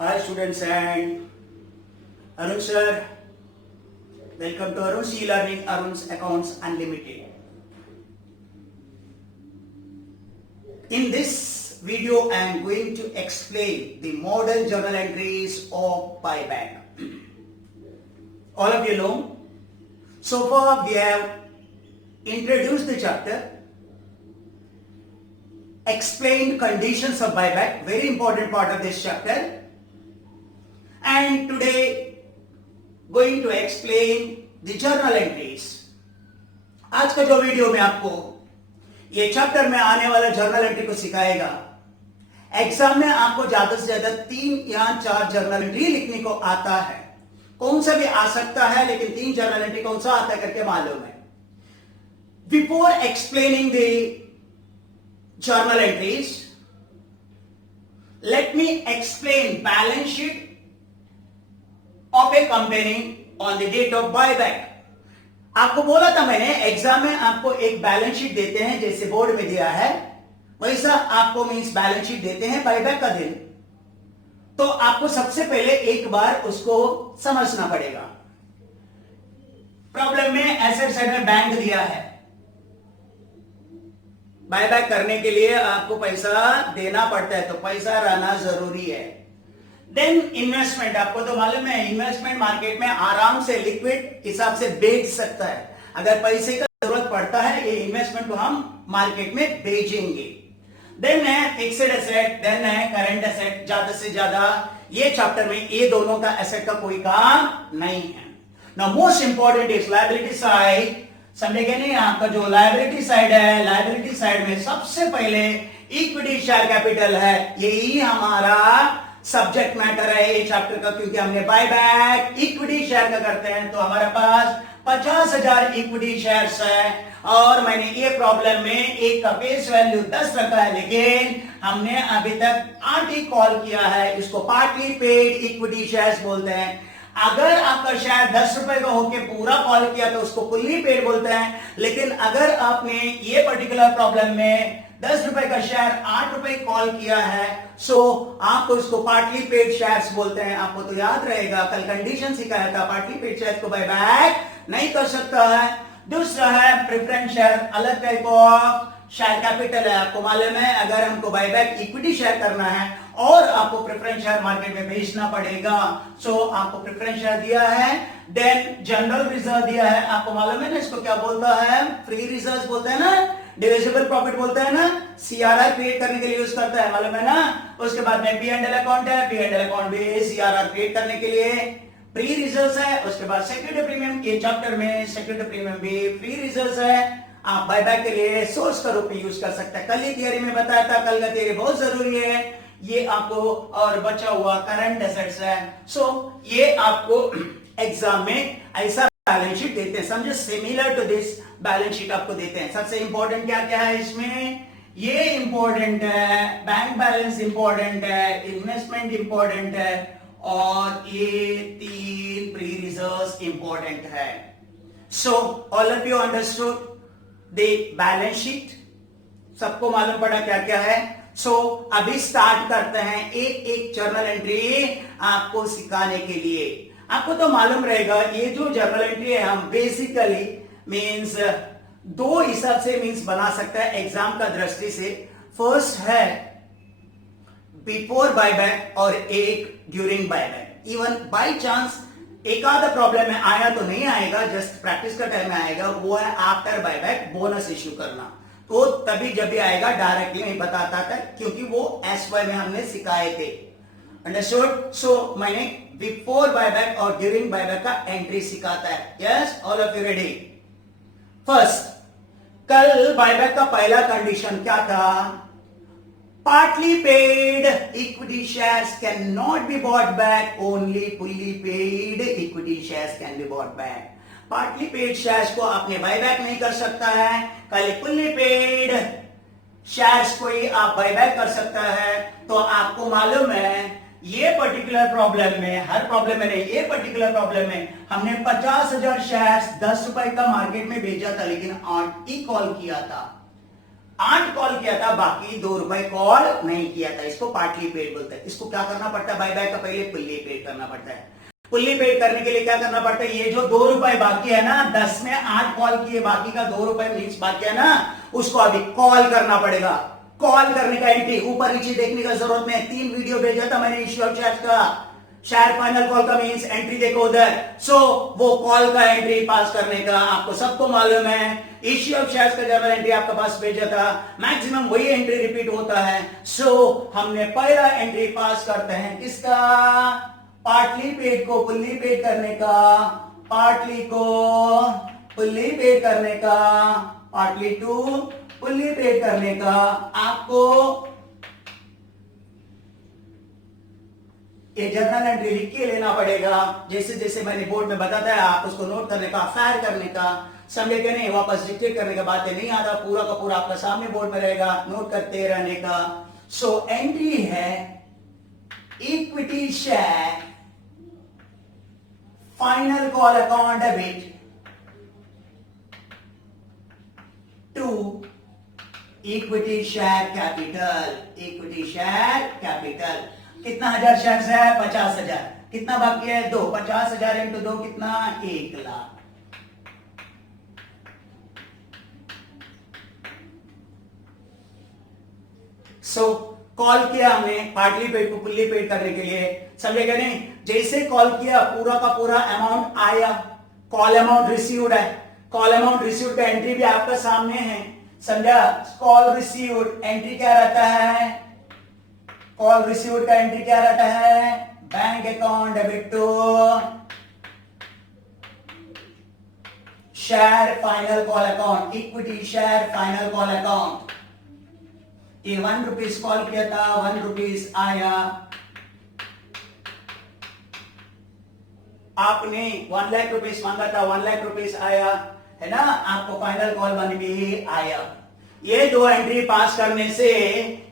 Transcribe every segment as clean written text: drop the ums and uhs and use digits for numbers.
Hi students and Arun sir, welcome to Arun's e-learning, Arun's Accounts Unlimited. In this video I am going to explain the model journal entries of buyback. All of you know, so far we have introduced the chapter, explained conditions of buyback, very important part of this chapter. And today going to explain the journal entries. आज का जो video में आपको ये chapter में आने वाला journal entry को सिखाएगा. एग्जाम में आपको ज्यादा से ज्यादा 3 या 4 जर्नल एंट्री लिखने को आता है. कौन सा भी आ सकता है, लेकिन 3 जर्नल एंट्री कौन सा आता है करके मालूम है. Before explaining the journal entries, let me explain balance sheet of a company on the date of buyback. आपको बोला था मैंने एग्जाम में आपको एक बैलेंस शीट देते हैं, जैसे बोर्ड में दिया है वैसा आपको मींस बैलेंस शीट देते हैं बायबैक का दिन. तो आपको सबसे पहले एक बार उसको समझना पड़ेगा. प्रॉब्लम में एसेट साइड में बैंक दिया है, बायबैक करने के लिए आपको पैसा देना पड़ता है, तो पैसा रहना जरूरी है. देन इन्वेस्टमेंट, आपको तो मालूम है इन्वेस्टमेंट मार्केट में आराम से लिक्विड हिसाब से बेच सकता है. अगर पैसे का जरूरत पड़ता है ये इन्वेस्टमेंट को हम मार्केट में बेचेंगे. देन है फिक्स्ड एसेट, देन है करंट एसेट. ज्यादा से ज्यादा ये चैप्टर में ये दोनों का एसेट का कोई काम नहीं है. Now most important is liability side. समझेंगे नहीं, आपका जो लायबिलिटी साइड है, लायबिलिटी साइड में सबसे पहले इक्विटी शेयर कैपिटल है. यही हमारा सब्जेक्ट मैटर है ये चैप्टर का, क्योंकि हमने बायबैक इक्विटी शेयर का करते हैं. तो हमारे पास 50,000 इक्विटी शेयर्स है और मैंने ये प्रॉब्लम में एक का फेस वैल्यू 10 रखा है, लेकिन हमने अभी तक 8 ही कॉल किया है. इसको पार्टली पेड इक्विटी शेयर्स बोलते हैं. अगर आपका शेयर 10 रुपए का होके पूरा कॉल किया तो उसको फुल्ली पेड बोलते हैं. लेकिन अगर आपने ये पर्टिकुलर प्रॉब्लम में 10 रुपए का शेयर 8 रुपए कॉल किया है, सो आपको इसको पार्टली पेड शेयर्स बोलते हैं. आपको तो याद रहेगा कल कंडीशन सिखाया था, पार्टली पेड शेयर्स को बायबैक नहीं कर सकता है. दूसरा है प्रेफरेंस शेयर, अलग टाइप ऑफ शेयर कैपिटल है. आपको मालूम है अगर हमको बायबैक इक्विटी शेयर करना है और आपको प्रेफरेंस शेयर मार्केट में बेचना पड़ेगा, सो आपको प्रेफरेंस शेयर दिया है. देन जनरल रिजर्व दिया है. आपको मालूम है ना इसको क्या बोलता है, फ्री रिजर्व बोलते हैं ना, डिविजिबल प्रॉफिट बोलते हैं ना, सीआरआर क्रिएट करने के लिए यूज करता है, मालूम है ना. उसके बाद में पी एंड एल अकाउंट है, पी एंड एल अकाउंट भी सीआरआर क्रिएट करने के लिए फ्री रिजर्व है. उसके बाद सिक्योरिटी प्रीमियम, के चैप्टर में सिक्योरिटी प्रीमियम भी फ्री रिजर्व है. आप बायबैक के लिए सोर्स का रूप में यूज कर सकते हैं. कल ही थियरी में बताया था, कल का थियरी बहुत जरूरी है. ये आपको और बचा हुआ करंट एसेट्स है. सो ये आपको एग्जाम में ऐसा बैलेंस शीट देते हैं, समझे, similar to this balance sheet आपको देते हैं. सबसे इंपॉर्टेंट क्या क्या है इसमें, ये इंपॉर्टेंट है, बैंक बैलेंस इंपॉर्टेंट है, इन्वेस्टमेंट इंपॉर्टेंट है और ये 3 प्री रिजर्व्स इंपॉर्टेंट है. So all of you understood the balance sheet, सबको मालूम पड़ा क्या क्या है. सो अभी स्टार्ट करते हैं एक एक जर्नल एंट्री आपको सिखाने के लिए. आपको तो मालूम रहेगा ये जो जर्नल एंट्री है हम बेसिकली मींस 2 हिसाब से मींस बना सकते हैं एग्जाम का दृष्टि से. फर्स्ट है बिफोर बायबैक और एक during buyback. Even by chance एक आधा प्रॉब्लम में आया तो नहीं आएगा, जस्ट प्रैक्टिस का टाइम में आएगा, वो है आफ्टर बायबैक बोनस इश्यू करना. तो तभी जब भी आएगा डायरेक्टली नहीं बताता था, क्योंकि वो एसवाई में हमने सिखाए थे. अंडरस्टूड. सो मैंने बिफोर बायबैक और ड्यूरिंग बायबैक का एंट्री सिखाता है. Yes, all of you ready. First, कल बायबैक का पहला कंडीशन क्या था, partly paid equity shares cannot be bought back, only fully paid equity shares can be bought back. Partly paid shares को आपने बायबैक नहीं कर सकता है, खाली फुल्ली पेड शेयर्स को ही आप बायबैक कर सकता है. तो आपको मालूम है ये पर्टिकुलर प्रॉब्लम में, हर प्रॉब्लम में नहीं, ये पर्टिकुलर प्रॉब्लम में हमने 50,000 शेयर्स 10 रुपए का मार्केट में बेचा था, लेकिन 8 ही कॉल किया था. 8 कॉल किया था, बाकी 2 रुपए कॉल नहीं किया था। इसको पार्टली पेड बोलते हैं। इसको क्या करना पड़ता है, बाय बाय का पहले फुल्ली पेड करना पड़ता है। फुल्ली पेड करने के लिए क्या करना पड़ता है, ये जो 2 रुपए बाकी है ना, 10 में 8 कॉल किए, बाकी का 2 रुपए मीन्स बाकी है ना, उसको अभी कॉल करना पड़ेगा। कॉल करने का एंट्री ऊपर नीचे देखने का जरूरत नहीं। 3 वीडियो भेजा था मैंने इश्यू ऑफ शेयर का, शेयर फाइनल कॉल का मीन्स एंट्री देखो उधर। सो वो कॉल का एंट्री पास करने का आपको सबको मालूम है। इश्यू ऑफ शेयर्स का जर्नल एंट्री आपके पास भेजा था, मैक्सिमम वही एंट्री रिपीट होता है। सो हमने पहला एंट्री पास करते हैं किसका, पार्टली पेड को फुल्ली पेड करने का, पार्टली को फुल्ली पेड करने का, पार्टली टू फुल्ली पेड करने का। आपको ये जर्नल एंट्री लिख के लेना पड़ेगा, जैसे जैसे मैंने बोर्ड में बताता है आप उसको नोट करने का, फायर करने का, समझे कि नहीं, वापस डिक्टेट करने का बातें नहीं आता, पूरा का पूरा आपका सामने बोर्ड में रहेगा, नोट करते रहने का। सो एंट्री है equity share final call account debit to equity share capital, equity share capital. कितना हजार शेयर है, 50,000। कितना बाकी है, 2, 50,000 इंटू 2 कितना, 1 लाख। सो कॉल किया हमने पार्टली पेड को फुल्ली पेड करने के लिए, समझेगा नहीं। जैसे कॉल किया पूरा का पूरा अमाउंट आया, कॉल अमाउंट रिसीव्ड है। कॉल अमाउंट रिसीव्ड का एंट्री भी आपका सामने है, समझा। कॉल रिसीव्ड एंट्री क्या रहता है, कॉल रिसीव्ड का एंट्री क्या रहता है, bank account debit to share final call account, equity share final call account. ये 1 रुपीज कॉल किया था, 1 रुपीज आया। आपने 1 लाख रुपीज मांगा था, 1 लाख रुपीज आया, है ना, आपको फाइनल कॉल बन भी आया। ये 2 एंट्री पास करने से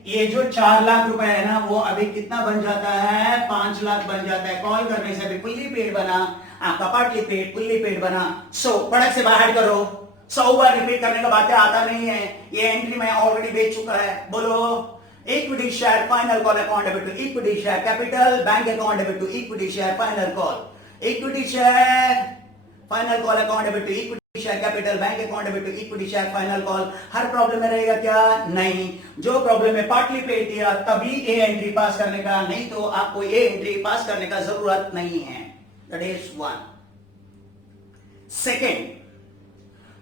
ये जो 4 लाख रुपए है ना, वो अभी कितना बन जाता है, 5 लाख बन जाता है। कॉल करने से अभी फुल्ली पेड बना, आपका पार्टली पेड फुल्ली पेड बना। सो पड़क से बाहर करो, 100 बार रिपीट करने का बातें आता नहीं है। ये एंट्री मैं ऑलरेडी बेच चुका है। बोलो, equity share final call account debit to equity share capital, bank account debit to equity share final call, equity share final call account debit to equity share capital, bank account debit to equity share final call. हर problem में रहेगा क्या, नहीं। जो problem में partly paid दिया तभी ए entry पास करने का, नहीं तो आपको ए एंट्री पास करने का जरूरत नहीं है। That is 1। सेकेंड,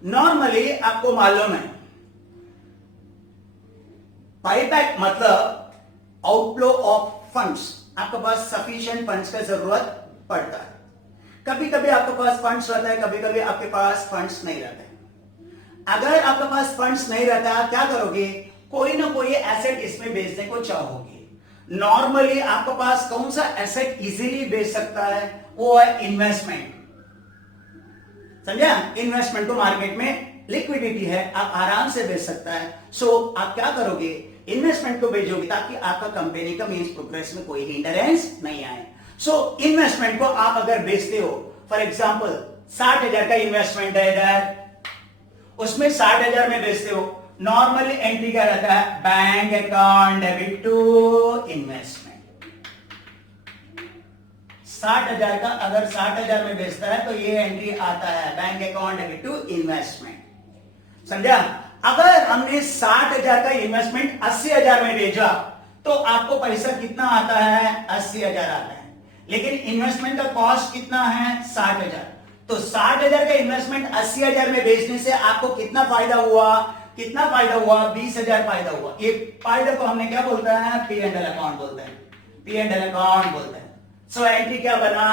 नॉर्मली आपको मालूम है बायबैक मतलब आउटफ्लो ऑफ फंड्स। आपके पास सफिशिएंट फंड्स का जरूरत पड़ता है। कभी कभी आपके पास फंड्स रहता है, कभी कभी आपके पास फंड्स नहीं रहते हैं। अगर आपके पास फंड्स नहीं रहता क्या करोगे, कोई ना कोई एसेट इसमें बेचने को चाहोगे। नॉर्मली आपके पास कौन सा एसेट इजीली बेच सकता है, वो है इन्वेस्टमेंट, समझा। इन्वेस्टमेंट तो मार्केट में लिक्विडिटी है, आप आराम से बेच सकता है। सो आप क्या करोगे, इन्वेस्टमेंट को बेचोगे ताकि आपका कंपनी का मींस प्रोग्रेस में कोई हिंडरेंस नहीं आए। सो इन्वेस्टमेंट को आप अगर बेचते हो, फॉर एग्जांपल 60,000 का इन्वेस्टमेंट है इधर, उसमें 60,000 में बेचते हो, नॉर्मली एंट्री क्या रहता है, bank account debit to investment. 60,000 का अगर 60,000 में बेचता है तो ये एंट्री आता है bank account debit to investment, समझा। अगर हमने 60,000 का इन्वेस्टमेंट 80,000 में भेजा तो आपको पैसा कितना आता है, 80,000 आता है। लेकिन इन्वेस्टमेंट का कॉस्ट कितना है, 60,000। तो 60,000 का इन्वेस्टमेंट 80,000 में बेचने से आपको कितना फायदा हुआ, कितना फायदा हुआ, 20,000 फायदा हुआ। ये फायदा को हमने क्या बोलता है, P&L अकाउंट बोलते हैं, P&L अकाउंट बोलते हैं। सो एंट्री क्या बना,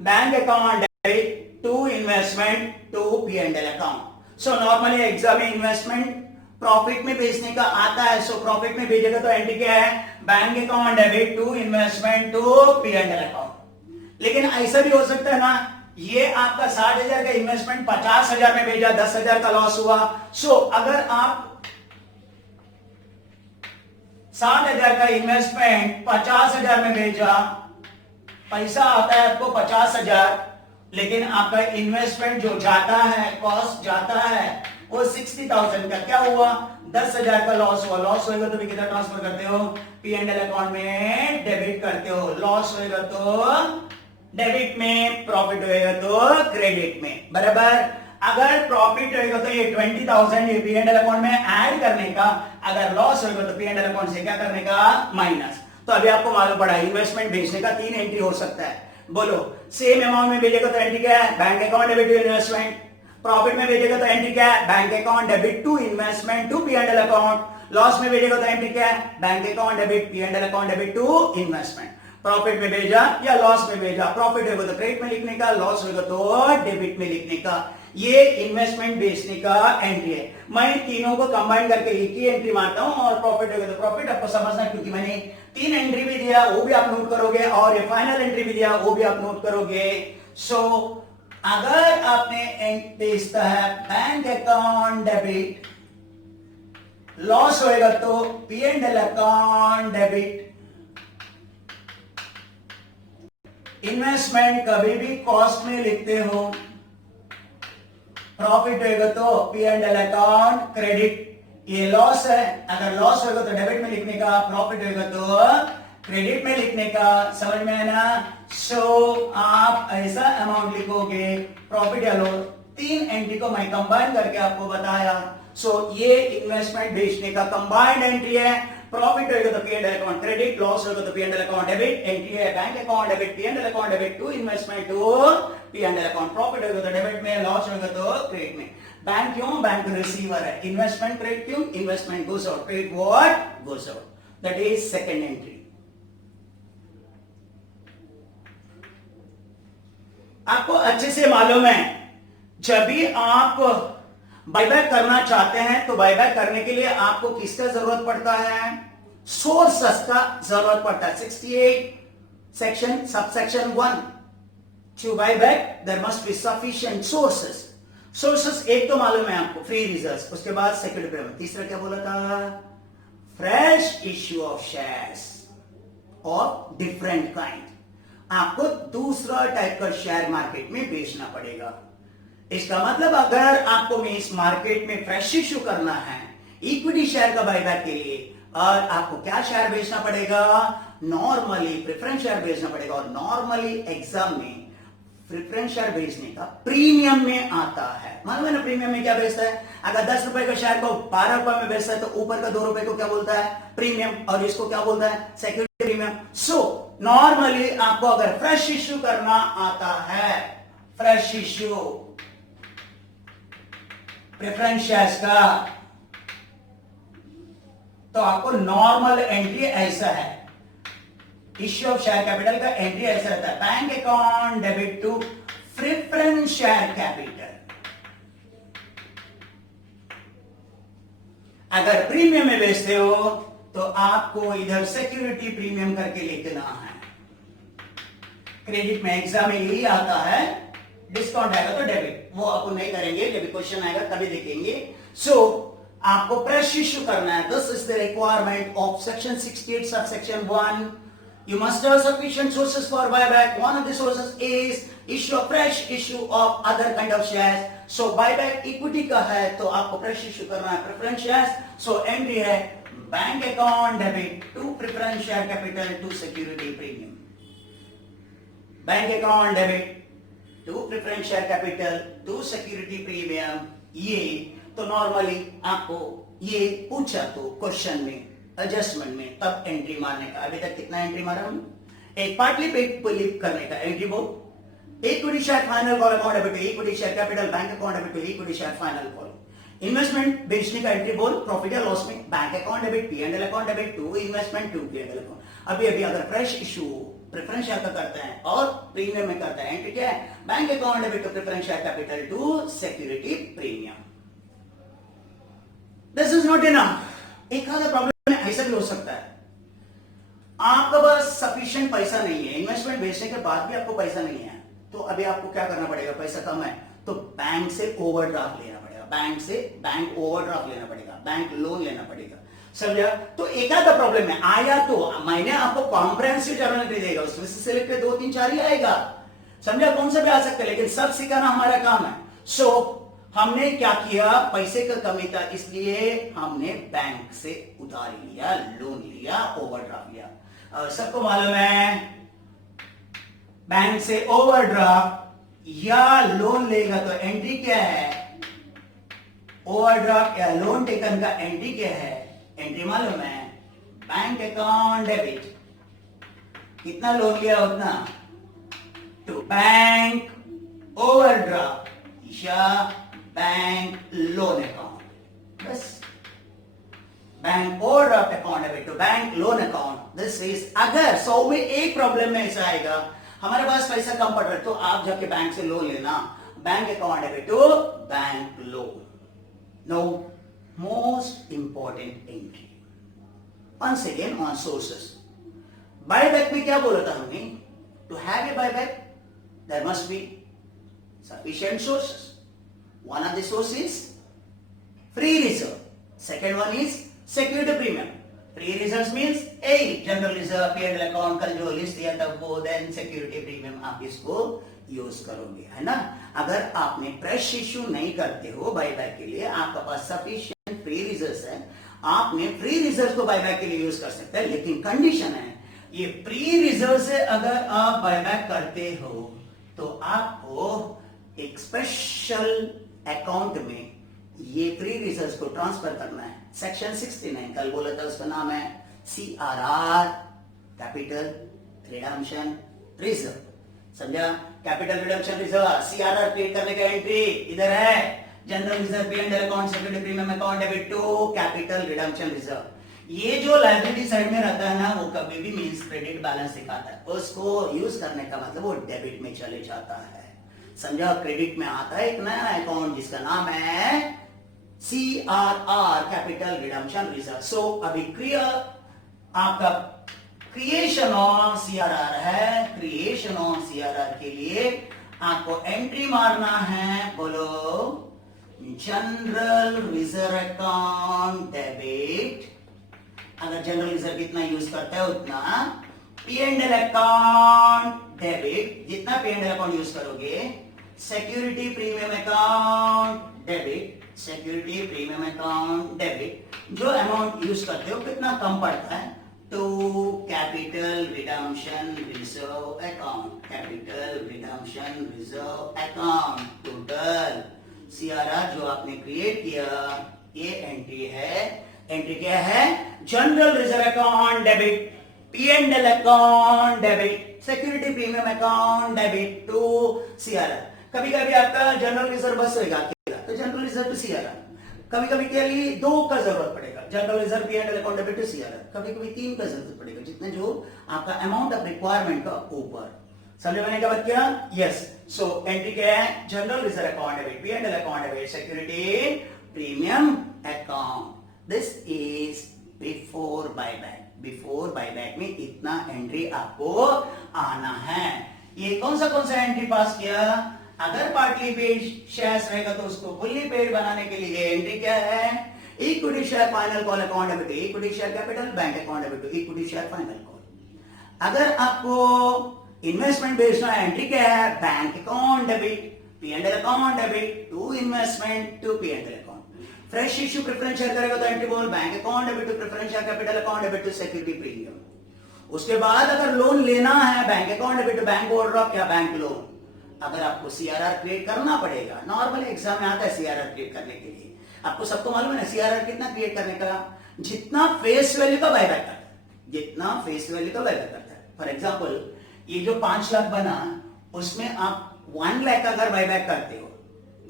bank account debit to investment to P&L account. So normally exam में इन्वेस्टमेंट प्रॉफिट में बेचने का आता है, सो प्रॉफिट में भेजेगा तो एंट्री क्या है, bank account debit to investment to P&L account. लेकिन ऐसा भी हो सकता है ना, ये आपका 60,000 का इन्वेस्टमेंट 50,000 में भेजा, 10,000 का लॉस हुआ। सो अगर आप 60,000 का इन्वेस्टमेंट 50,000 में भेजा, पैसा आता है आपको 50,000, लेकिन आपका इन्वेस्टमेंट जो जाता है, कॉस्ट जाता है वो 60,000 का, क्या हुआ, 10,000 का लॉस हुआ, लॉस होएगा तो भी कितना ट्रांसफर करते हो, पी एंड एल अकाउंट में डेबिट करते हो, लॉस होएगा तो डेबिट में, प्रॉफिट होएगा तो क्रेडिट में, बराबर। अगर प्रॉफिट होएगा तो ये 20,000 ये पी एंड एल अकाउंट में ऐड करने का, अगर लॉस होएगा तो पी एंड एल अकाउंट से क्या करने का, माइनस। तो अभी आपको मालूम पड़ा इन्वेस्टमेंट बेचने का 3 एंट्री हो सकता है, बोलो। सेम अमाउंट में बेचेगा तो एंट्री क्या है, bank account debit to investment. Profit में बेचेगा तो एंट्री क्या है, bank account debit to investment to P and L account. Loss में बेचेगा तो एंट्री क्या है, bank account debit P and L account debit to investment. Profit में भेजा या लॉस में भेजा, प्रॉफिट होगा तो क्रेडिट में लिखने का, लॉस होगा तो डेबिट में लिखने का। ये इन्वेस्टमेंट बेचने का एंट्री है। मैं तीनों को कंबाइन करके एक ही एंट्री मारता हूं, और प्रॉफिट होगा तो प्रॉफिट आपको समझना, क्योंकि मैंने 3 एंट्री भी दिया वो भी आप नोट करोगे, और ये फाइनल एंट्री भी दिया वो भी आप नोट करोगे। सो अगर आपने बेचता है बैंक अकाउंट डेबिट, लॉस होएगा तो P and L account debit. Investment कभी भी कॉस्ट में लिखते हो, प्रॉफिट होगा तो P and L account credit. ये लॉस है, अगर लॉस होगा तो डेबिट में लिखने का, प्रॉफिट होगा तो क्रेडिट में लिखने का, समझ में है ना। सो आप ऐसा अमाउंट लिखोगे, प्रॉफिट या लॉस, 3 एंट्री को मैं कंबाइन करके आपको बताया। सो ये इन्वेस्टमेंट बेचने का कंबाइंड एंट्री है। प्रॉफिट होगा तो P and L account credit, loss होगा तो P and L account debit. Entry है bank account debit P and L account debit to investment to P and L account. Profit होगा तो debit में, loss होगा तो क्रेडिट में। Bank क्यों, बैंक रिसीवर है। इन्वेस्टमेंट क्रेडिट क्यों, investment goes out, credit what goes out. That is second entry. आपको अच्छे से मालूम है, जब भी आप बायबैक करना चाहते हैं तो बायबैक करने के लिए आपको किसका जरूरत पड़ता है, सोर्सेस का जरूरत पड़ता है। 68 section subsection 1, to buyback there must be sufficient sources. Sources एक तो मालूम है आपको, फ्री रिजर्व्स, उसके बाद सेक्रेटरी पेमेंट, तीसरा क्या बोला था, fresh issue of shares of different kind. आपको दूसरा टाइप का शेयर मार्केट में बेचना पड़ेगा। इसका मतलब अगर आपको इस मार्केट में फ्रेश इश्यू करना है इक्विटी शेयर का बायबैक के लिए, और आपको क्या शेयर बेचना पड़ेगा, नॉर्मली प्रेफरेंस शेयर बेचना पड़ेगा। और नॉर्मली एग्जाम में प्रेफरेंस शेयर बेचने का प्रीमियम में आता है। मालूम है ना प्रीमियम में क्या बेचता है, अगर 10 रुपए का शेयर को 12 रुपए में बेचता है तो ऊपर का 2 रुपए को क्या बोलता है, प्रीमियम, और इसको क्या बोलता है, सिक्योरिटी प्रीमियम। सो नॉर्मली आपको अगर फ्रेश इश्यू करना आता है, फ्रेश इश्यू प्रेफरेंस शेयर्स का, तो आपको नॉर्मल एंट्री ऐसा है, इश्यू ऑफ शेयर कैपिटल का एंट्री ऐसा रहता है, bank account debit to preference share capital. अगर प्रीमियम में बेचते हो तो आपको इधर सिक्योरिटी प्रीमियम करके लिखना है। क्रेडिट में एग्जाम में यही आता है, डिस्काउंट आएगा तो डेबिट, वो अपन नहीं करेंगे, जब क्वेश्चन आएगा तभी देखेंगे। सो आपको फ्रेश इश्यू करना है, this is the requirement of section 68 subsection 1। You must have sufficient sources for buyback. One of the sources is issue of fresh issue of other kind of shares. So buyback equity का है तो आपको fresh issue करना है preference shares. So entry है bank account debit to preference share capital to security premium. Bank account debit to preference share capital to security premium. ये तो normally आपको ये पूछा तो क्वेश्चन में एडजस्टमेंट में तब एंट्री मारने का। अभी तक कितना एंट्री मारा हमने, एक पार्टली पेड लिप करने का एंट्री बोल, equity share final call account debit, equity share capital bank account debit, equity share final call. Investment बेचने का एंट्री बोल, प्रॉफिट या लॉस में bank account debit, P and L account debit to investment to P and L account. अभी अगर fresh issue preference share का करते हैं और प्रीमियम में करते हैं, एंट्री क्या है, bank account debit to preference share capital to security premium. This is not enough. एक आधा प्रॉब्लम ऐसा भी हो सकता है, आपका पास सफिशिएंट पैसा नहीं है, इन्वेस्टमेंट बेचने के बाद भी आपको पैसा नहीं है, तो अभी आपको क्या करना पड़ेगा, पैसा कम है तो बैंक से ओवरड्राफ्ट लेना पड़ेगा, बैंक ओवरड्राफ्ट लेना पड़ेगा, बैंक लोन लेना पड़ेगा, समझा। तो एक आधा प्रॉब्लम है, आया तो मैंने आपको कॉम्प्रिहेंसिव टर्मिनोलॉजी देगा, उसमें से सिलेक्ट कर 2 3 4 ही आएगा, समझा, कौन सा भी आ सकता है, लेकिन सब सिखाना हमारा काम है। सो हमने क्या किया, पैसे का कमी था इसलिए हमने बैंक से उधार लिया, लोन लिया, ओवरड्राफ्ट लिया। सबको मालूम है बैंक से ओवरड्राफ्ट या लोन लेगा तो एंट्री क्या है, ओवरड्राफ्ट या लोन टेकन का एंट्री क्या है, एंट्री मालूम है, बैंक अकाउंट डेबिट, कितना लोन लिया उतना, तो बैंक ओवरड्राफ्ट या बैंक लोन अकाउंट, बस bank overdraft account debit to bank loan account. This is, अगर 100 में एक प्रॉब्लम में ऐसा आएगा हमारे पास पैसा कम पड़ रहा है तो आप जाके बैंक से लोन लेना, bank account debit to bank loan. No most important entry once again on sources, buyback में क्या बोला था हमने, to have a buyback there must be sufficient sources. One of the sources is free reserve. Second one is security premium. Free reserves means A general reserve, P&L account कल जो list दिया था वो, then security premium आप इसको use करोगे, है ना। अगर आपने फ्रेश इश्यू नहीं करते हो बायबैक के लिए, आपके पास सफिशिएंट फ्री रिजर्व्स है, आपने फ्री रिजर्व को बायबैक के लिए यूज कर सकते हैं, लेकिन कंडीशन है ये फ्री रिजर्व से अगर आप बायबैक करते हो तो आपको एक स्पेशल अकाउंट में ये फ्री रिजर्व को ट्रांसफर करना है। सेक्शन 69 कल बोला था, उसका नाम है CRR, कैपिटल रिडम्पशन रिजर्व, समझा। Capital redemption reserve, CRR create करने का एंट्री इधर है, general reserve, P&L account, security premium account debit to capital redemption reserve. ये जो लायबिलिटी साइड में रहता है ना, वो कभी भी मींस क्रेडिट बैलेंस दिखाता है, उसको यूज करने का मतलब वो डेबिट में चले जाता है, समझा। क्रेडिट में आता है एक नया अकाउंट जिसका नाम है CRR, कैपिटल रिडम्पशन रिजर्व। सो अभी क्लियर, आपका क्रिएशन ऑफ CRR है, क्रिएशन ऑफ CRR के लिए आपको एंट्री मारना है, बोलो जनरल रिजर्व अकाउंट डेबिट, अगर जनरल रिजर्व कितना यूज करते हैं उतना, P&L अकाउंट डेबिट, जितना P&L अकाउंट यूज करोगे, security premium account debit, security premium account debit, जो अमाउंट यूज करते हो कितना कम पड़ता है, तो capital redemption reserve account, capital redemption reserve account, total CRR जो आपने क्रिएट किया, ये एंट्री है, एंट्री क्या है, general reserve account debit, P&L account debit, security premium account debit to CRR। कभी कभी आपका जनरल रिजर्व बस होगा तो जनरल रिजर्व टू CRR, कभी कभी के लिए 2 का जरूरत पड़ेगा, general reserve, P&L account debit to CRR, कभी कभी 3 का जरूरत पड़ेगा, जितने जो आपका अमाउंट ऑफ रिक्वायरमेंट का ऊपर, समझे मैंने क्या बात किया, यस। सो एंट्री क्या है, general reserve account debit, P&L account debit, security premium account, this is before buyback. Before buyback में इतना एंट्री आपको आना है। ये कौन सा एंट्री पास किया, अगर पार्टली पेड शेयर्स रहेगा तो उसको फुल्ली पेड बनाने के लिए एंट्री क्या है, equity share final call account debit, equity share capital bank account debit, equity share final call. अगर आपको इन्वेस्टमेंट बेचना है, एंट्री क्या है, bank account debit, P&L account debit to investment to P&L account. Fresh issue preference share करेगा तो entry बोल bank account debit to preference share capital account debit to security premium. उसके बाद अगर लोन लेना है, bank account debit to bank overdraft या bank loan. अगर आपको CRR क्रिएट करना पड़ेगा, नॉर्मल एग्जाम में आता है CRR क्रिएट करने के लिए, आपको सबको मालूम है ना CRR कितना क्रिएट करने का, जितना फेस वैल्यू का बायबैक करता है, जितना फेस वैल्यू का बायबैक करता है। फॉर एग्जांपल ये जो 5 लाख बना, उसमें आप 1 लाख अगर बायबैक करते हो,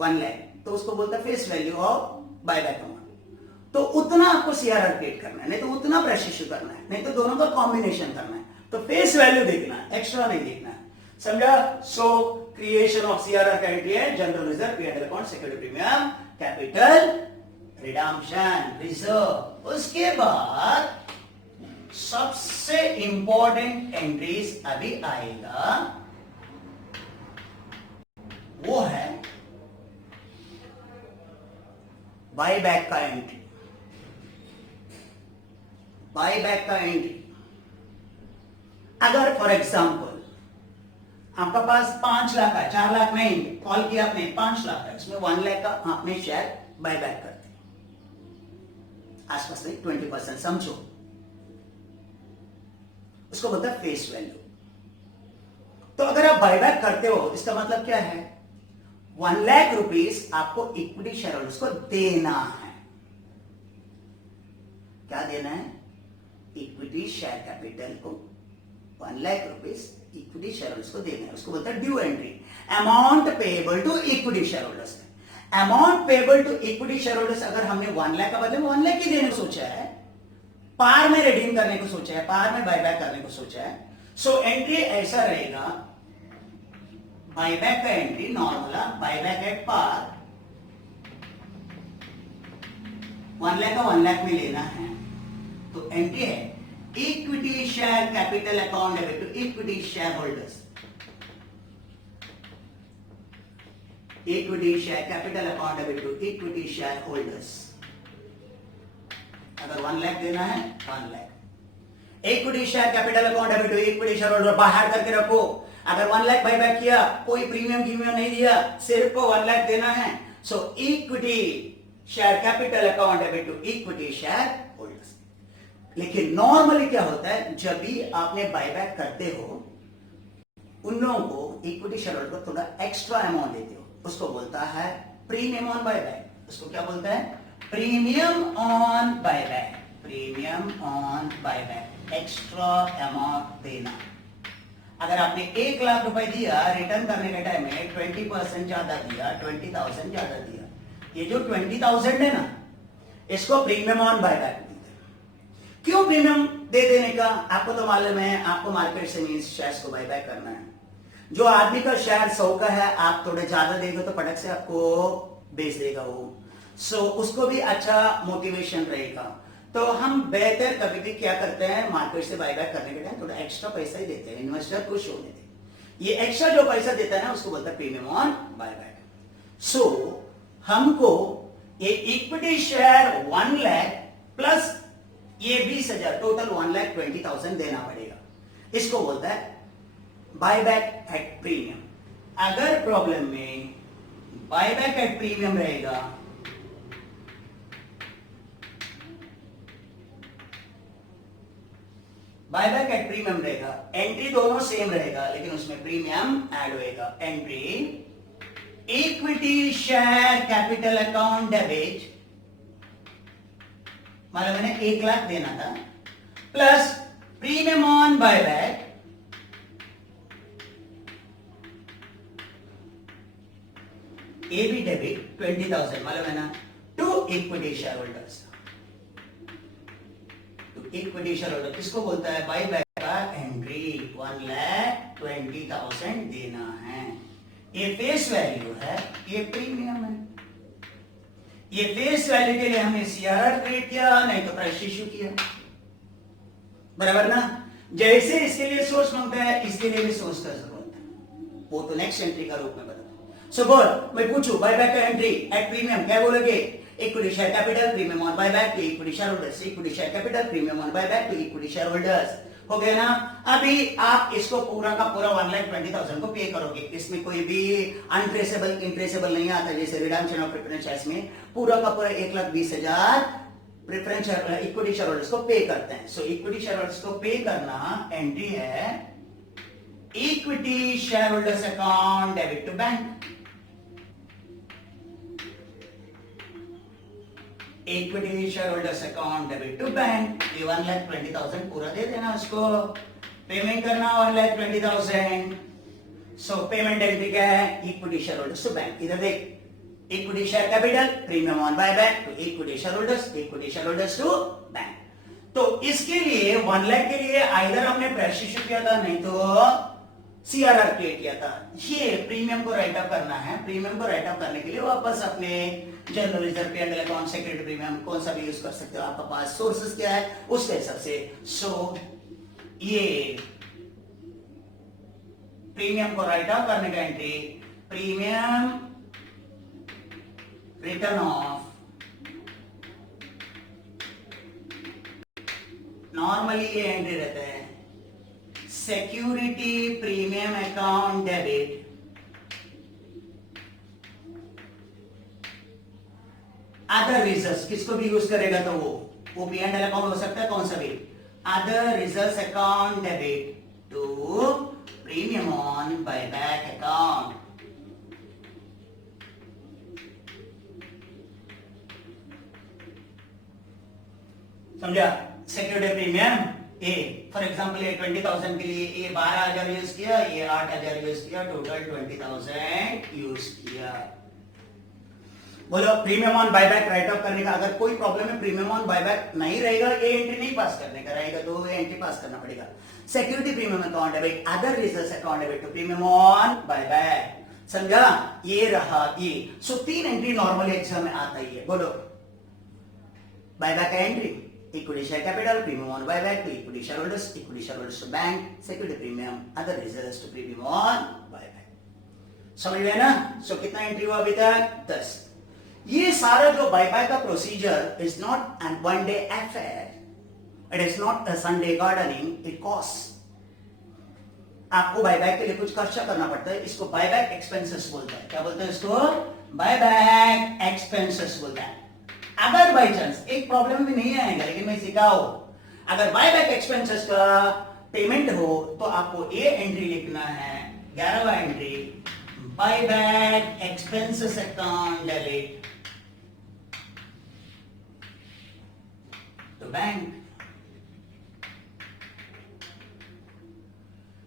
1 लाख, तो उसको बोलता है face value of buyback amount. तो उतना आपको CRR क्रिएट करना है, नहीं तो उतना फ्रेश इश्यू करना है, नहीं तो दोनों का कॉम्बिनेशन करना है। तो फेस वैल्यू देखना है, एक्स्ट्रा नहीं देखना है, समझा। सो क्रिएशन ऑफ CRR का एंट्री है general reserve, P&L account, security premium, capital redemption reserve. उसके बाद सबसे इंपॉर्टेंट एंट्रीज अभी आएगा, वो है बायबैक का एंट्री। बायबैक का एंट्री, अगर फॉर एग्जांपल आपका पास 5 लाख है, 4 लाख नहीं, कॉल किया आपने 5 लाख है, उसमें 1 लाख का आपने शेयर बाय बैक करते आसपास में 20% समझो, उसको बोलते हैं फेस वैल्यू। तो अगर आप बायबैक करते हो इसका मतलब क्या है, 1 लाख रुपीस आपको इक्विटी शेयर होल्डर्स को देना है। क्या देना है, इक्विटी शेयर कैपिटल को 1 lakh rupees equity share holders को देना है, उसको बोलते हैं due entry, amount payable to equity share holders. Amount payable to equity share holders अगर हमने 1 लाख का बदले में 1 लाख ही देने को सोचा है, पार में रिडीम करने को सोचा है, पार में बायबैक करने को सोचा है, सो एंट्री ऐसा रहेगा, बायबैक का entry normal, buyback at par 1 lakh का 1 लाख में लेना है, तो एंट्री है equity share capital account debit to equity share holders, equity share capital account debit to equity share holders. अगर 1 लाख देना है 1 lakh equity share capital account debit to equity share holder बाहर करके रखो। अगर 1 लाख बायबैक किया, कोई प्रीमियम कीमियम नहीं दिया, सिर्फ को 1 लाख देना है, so equity share capital account debit to equity share holders. लेकिन नॉर्मली क्या होता है, जब भी आपने बायबैक करते हो उन लोगों को इक्विटी शेयर होल्डर को थोड़ा एक्स्ट्रा अमाउंट देते हो, उसको बोलता है प्रीमियम ऑन बायबैक। उसको क्या बोलता है, premium on buyback, premium on buyback, extra amount देना। अगर आपने 1 लाख रुपए दिया, रिटर्न करने के टाइम में 20% ज्यादा दिया, 20,000 ज्यादा दिया, ये जो 20,000 है ना, इसको प्रीमियम ऑन बायबैक बोलते हैं। क्यों प्रीमियम दे देने का, आपको तो मालूम है, आपको मार्केट से मींस शेयर्स को बायबैक करना है। जो आदमी का शेयर 100 का है, आप थोड़े ज्यादा देंगे तो पटक से आपको बेच देगा वो, सो उसको भी अच्छा मोटिवेशन रहेगा। तो हम बेहतर कभी भी क्या करते हैं, मार्केट से बायबैक करने के टाइम थोड़ा एक्स्ट्रा पैसा ही देते हैं, इन्वेस्टर खुश होने थे। ये एक्स्ट्रा जो पैसा देता है ना, उसको बोलता है प्रीमियम ऑन बायबैक। सो हमको ये इक्विटी शेयर 1 लाख प्लस ये 20,000, टोटल 1,20,000 देना पड़ेगा, इसको बोलता है बायबैक एट प्रीमियम। अगर प्रॉब्लम में बायबैक एट प्रीमियम रहेगा, बायबैक एट प्रीमियम रहेगा, एंट्री दोनों सेम रहेगा, लेकिन उसमें प्रीमियम ऐड होएगा। Entry equity share capital account debit, मतलब मैंने 1 लाख देना था, plus premium on buyback, A B debit 20,000, मतलब है ना, to equity share holders, equity share holder. किसको बोलता है, बायबैक का एंट्री 1,20,000 देना है। ये फेस वैल्यू है, ये प्रीमियम है। ये फेस वैल्यू के लिए हमने सीआरआर क्रिएट किया, नहीं तो प्राइस इश्यू किया, बराबर ना। जैसे इसके लिए सोर्स मांगता है, इसके लिए भी सोर्स का जरूरत है, वो तो नेक्स्ट एंट्री का रूप में बता। सो बोल, मैं पूछूं बायबैक का एंट्री एट प्रीमियम क्या बोलोगे, equity share capital premium on buyback to equity share holders, equity share capital premium on buyback to equity share holders. हो गया ना। अभी आप इसको पूरा का पूरा 1,20,000 को पे करोगे, इसमें कोई भी अनट्रेसेबल इंट्रेसेबल नहीं आता, जैसे रिडम्पशन ऑफ प्रेफरेंस शेयर्स में पूरा का पूरा 1,20,000 प्रेफरेंस इक्विटी शेयर होल्डर्स को पे करते हैं। सो इक्विटी शेयर होल्डर्स को पे करना एंट्री है equity share holders account debit to bank, equity share holders account debit to bank. ये 1,20,000 पूरा दे देना, उसको पेमेंट करना 1,20,000। सो पेमेंट एंट्री क्या है, equity share holders to bank. इधर देख, equity share capital premium on buyback to equity share holders, equity share holders to bank. तो इसके लिए 1 लाख के लिए आइदर हमने प्रेस इश्यू किया था, नहीं तो सीआरआर क्रिएट किया था। ये प्रीमियम को राइट अप करना है। प्रीमियम को राइट अप करने के लिए वापस अपने general reserve P&L account secretary premium कौन सा भी यूज कर सकते हो, आपका पास सोर्सेस क्या है उसके हिसाब से। सो ये प्रीमियम को राइट अप करने का entry premium return of, normally ये एंट्री रहता है security premium account debit other results, किसको भी यूज करेगा तो वो पी एंड एल अकाउंट हो सकता है, कौन सा भी, other results account debit to premium on buyback account. समझा? सिक्योरिटी प्रीमियम ए, फॉर एग्जांपल ये 20,000 के लिए ये 12,000 यूज किया, ये 8,000 यूज किया, टोटल 20,000 यूज किया। बोलो premium on buyback right of करने का अगर कोई प्रॉब्लम है, प्रीमियम ऑन बायबैक नहीं रहेगा, ये एंट्री नहीं पास करने का रहेगा, तो ये एंट्री पास करना पड़ेगा। Security premium account debit other reserves account debit to premium on buyback. समझा? ये रहा ये। सो 3 एंट्री नॉर्मली एग्जाम में आता ही है। बोलो बायबैक का entry, equity share capital, premium on buyback to equity share holders to bank, security premium, other reserves to premium on buyback. समझ गए ना? सो कितना एंट्री हुआ अभी तक? 10। ये सारा जो बायबैक का procedure is not an one day affair, it is not a Sunday gardening, it cost. आपको बायबैक के लिए कुछ खर्चा करना पड़ता है, इसको बायबैक एक्सपेंसेस बोलता है। क्या बोलते हैं इसको? बायबैक एक्सपेंसेस बोलता है। अगर बाई चांस एक प्रॉब्लम भी नहीं आएगा, लेकिन मैं सिखाओ, अगर बायबैक एक्सपेंसेस का पेमेंट हो तो आपको ये एंट्री लिखना है, 11वां entry, buyback expenses account debit to bank.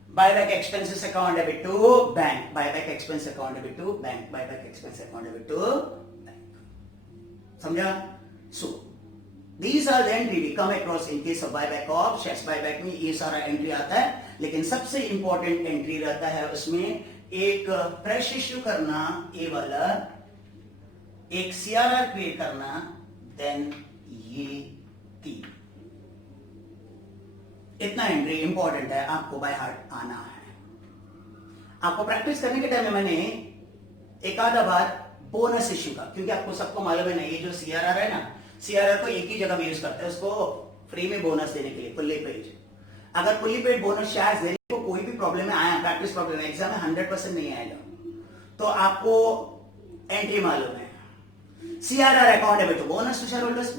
Buyback expenses account debit to bank, buyback expense account debit to bank, buyback expense account debit to bank. समझा? So these are the entry we come across in case of buyback of shares. Buyback में ये सारा entry आता है, लेकिन सबसे important entry रहता है उसमें एक फ्रेश इश्यू करना, ये वाला एक सीआरआर क्रिएट करना, देन ये 3 इतना एंट्री इंपॉर्टेंट है, आपको बाय हार्ट आना है। आपको प्रैक्टिस करने के टाइम में मैंने एक आधा बार बोनस इश्यू का, क्योंकि आपको सबको मालूम है ना, ये जो सीआरआर है ना, सीआरआर को एक ही जगह यूज करते हैं, उसको फ्री में बोनस देने के लिए, फुल्ली पेड। अगर फुल्ली पेड बोनस शेयर्स देने को कोई भी प्रॉब्लम में आया, प्रैक्टिस प्रॉब्लम में, एग्जाम में 100% नहीं आएगा, तो आपको एंट्री मालूम है, CRR account debit to bonus to shareholders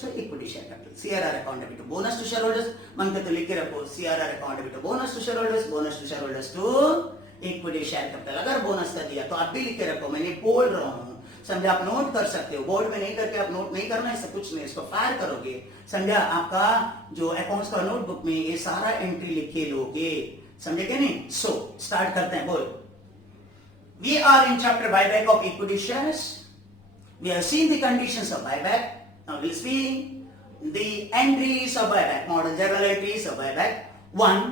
to equity share capital. CRR account debit to bonus to shareholders, मांगते तो लिख के रखो, CRR account debit to bonus to shareholders to equity share capital। अगर बोनस का दिया तो आप भी लिख के रखो, मैंने बोल रहा हूँ, समझा? आप नोट कर सकते हो, बोर्ड में नहीं करके आप नोट नहीं करना, इससे कुछ नहीं, इसको फायर करोगे, समझा? आपका जो अकाउंट्स का नोटबुक में ये सारा एंट्री लिख के लोगे, समझे क्या नहीं? सो स्टार्ट करते हैं। बोल, we are in chapter buyback of equity shares. We have seen the conditions of buyback. Now we'll see the entries of buyback, model general entries of buyback. 1.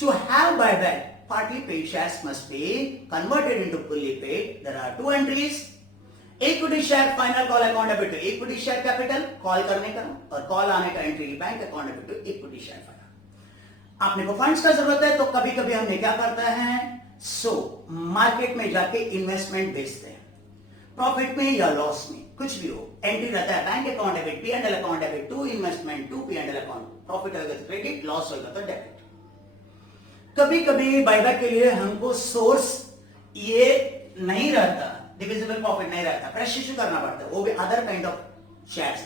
To have buyback, partly paid shares must be converted into fully paid. There are 2 entries. Equity share final call account debit to equity share capital, call करने का, और call आने का entry bank account debit to equity share final. आपने को funds का जरूरत है तो कभी कभी हमने क्या करता है, मार्केट में जाके इन्वेस्टमेंट बेचते हैं, प्रॉफिट में या लॉस में कुछ भी हो, एंट्री रहता है bank account debit, P and L account debit to investment to P and L account, profit होगा तो क्रेडिट, लॉस होगा तो डेबिट। कभी कभी बायबैक के लिए हमको सोर्स ये नहीं रहता, डिविजिबल प्रॉफिट नहीं रहता, फ्रेश इश्यू करना पड़ता है, वो भी other kind of shares.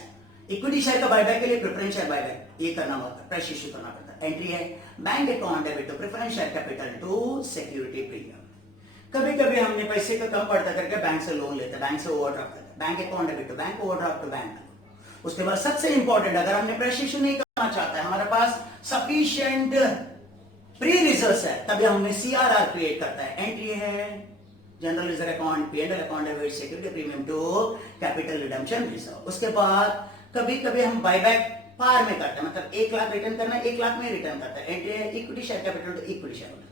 Equity share का बायबैक के लिए प्रेफरेंस शेयर बायबैक ये करना होता है, फ्रेश इश्यू करना पड़ता है। एंट्री है bank account debit to preference share capital to security premium. कभी कभी हमने पैसे का कम पड़ता करके बैंक से लोन लेते हैं, बैंक से ओवरड्राफ्ट करते हैं, bank account debit to bank, overdraft to bank. उसके बाद सबसे इंपॉर्टेंट, अगर हमने फ्रेश इश्यू नहीं करना चाहता है, हमारे पास सफिशिएंट प्री रिजर्व्स है, तभी हमने सीआरआर क्रिएट करता है। एंट्री है general reserve account, P and L account debit, security premium to capital redemption reserve. उसके बाद कभी कभी हम बायबैक पार में करते हैं, मतलब 1 लाख रिटर्न करना है, 1 लाख में रिटर्न करता है। एंट्री है equity share capital to equity share.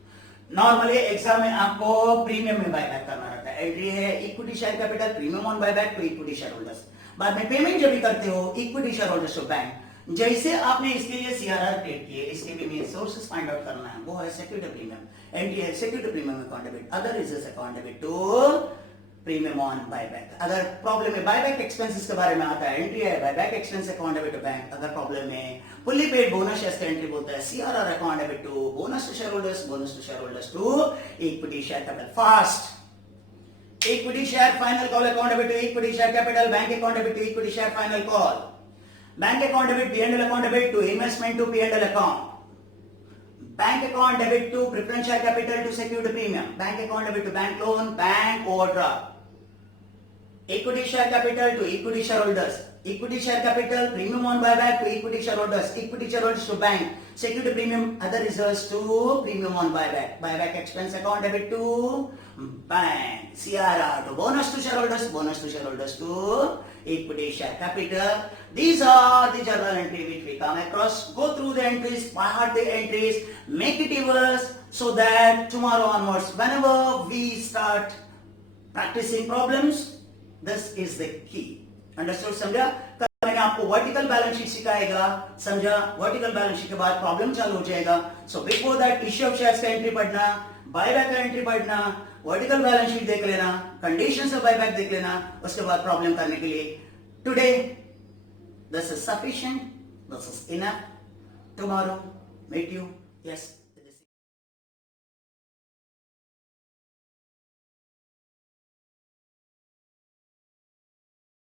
Normally exam में आपको प्रीमियम में बायबैक करना रहता है, एंट्री है equity share capital, premium on buyback to equity share holders. बाद में पेमेंट जब भी करते हो equity share holders to bank. जैसे आपने इसके लिए सीआरआर क्रिएट किए, इसके भी मेन सोर्सेस फाइंड आउट करना है, वो है सिक्योरिटी प्रीमियम। एंट्री है security premium account debit, other reserves account debit to premium on buyback. अगर प्रॉब्लम है बायबैक एक्सपेंसेस के बारे में आता है, एंट्री है buyback expense account debit to bank. अगर प्रॉब्लम है फुल्ली पेड बोनस शेयर्स का एंट्री बोलता है CRR account debit to bonus to shareholders to equity share capital. Fast equity share final call account debit to equity share capital, bank account debit to equity share final call, bank account debit P&L account debit to investment to P&L account, bank account debit to preference share capital to secured premium, bank account debit to bank loan, bank overdraft, equity share capital to equity shareholders, equity share capital premium on buyback to equity shareholders, equity shareholders to bank, security premium other reserves to premium on buyback, buyback expense account debit to bank, CRR to bonus to shareholders to equity share capital. These are the journal entry which we come across. Go through the entries, by heart the entries, make it yours so that tomorrow onwards whenever we start practicing problems, this is the key. Understood? समझा? कल मैंने आपको vertical balance sheet सिखाएगा, समझा? Vertical balance sheet के बाद problem चालू हो जाएगा. So before that issue of shares का एंट्री पढ़ना, बायबैक का एंट्री पढ़ना, वर्टिकल बैलेंस शीट देख लेना, कंडीशंस ऑफ बायबैक देख लेना, उसके बाद प्रॉब्लम करने के लिए today this is sufficient, this is enough. Tomorrow meet you. Yes.